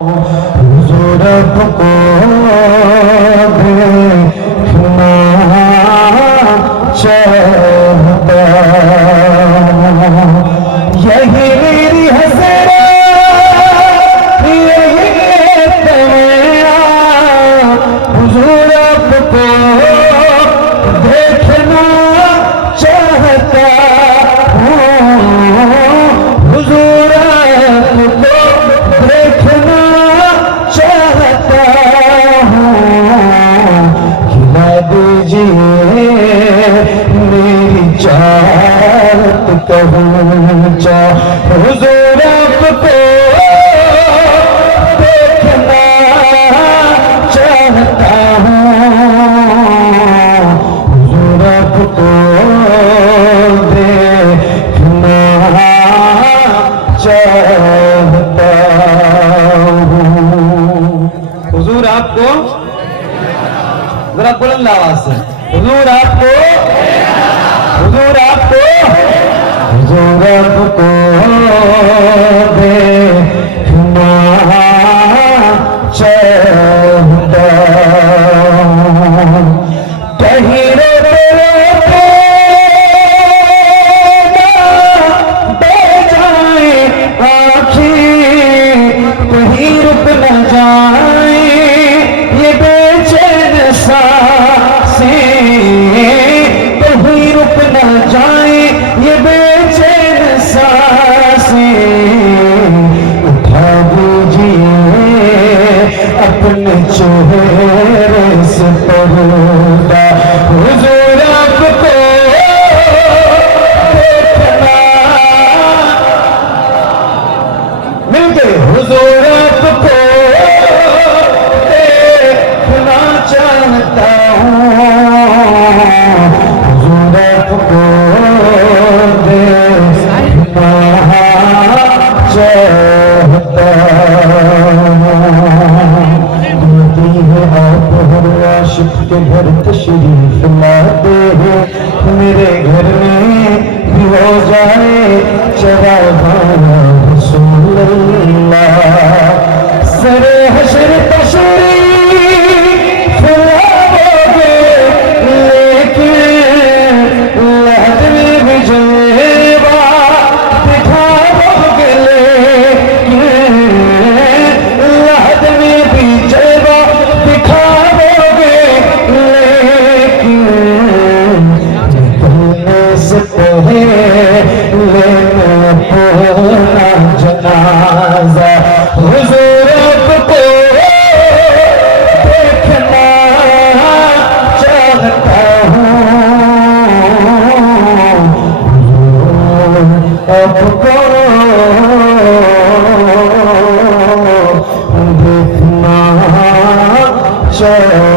हुजूर आपको देखना चाहता, यही मेरी हसरत, यही तमन्ना, हुजूर आपको देखना चाहता हूँ, हुजूर आपको देखना चाहता हूँ, खिला दीजिए मेरी चाहत कहूँचा, हुजूर आपको देखना चाहता हूँ, हुजूर आपको देखना चाहता हूँ। हुजूर आपको, जरा बुलंद आवाज से, हुजूर आपको, हुजूर आपको, हुजूर आपको देखना चाहता हूँ, कहीं रोते रोते कहीं रुक न जाए ये बेचैन सांसें, कहीं रुक न जाए ये बेचैन सांसें, उठा दीजिए अपने चेहरे से पर्दा, हुजूर आपको देखना, मिलके हुजूर आपको देखना चाहता हूँ, हुजूर आपको देखना चाहता हूँ। है आप हर आशिक के घर तशरीफ लाते हैं, मेरे घर में भी हो जाए चरागाना रसूल अल्लाह, सरे हशर तशरीफ लाओगे लेकिन लहद में भी जलवा दिखाओगे, लेकिन लहद में भी जलवा दिखाओगे, लेकिन निकलने से पहले अपना जनाजा हुजूर आपको देखना चाहता हूँ, आपको देखना चाहता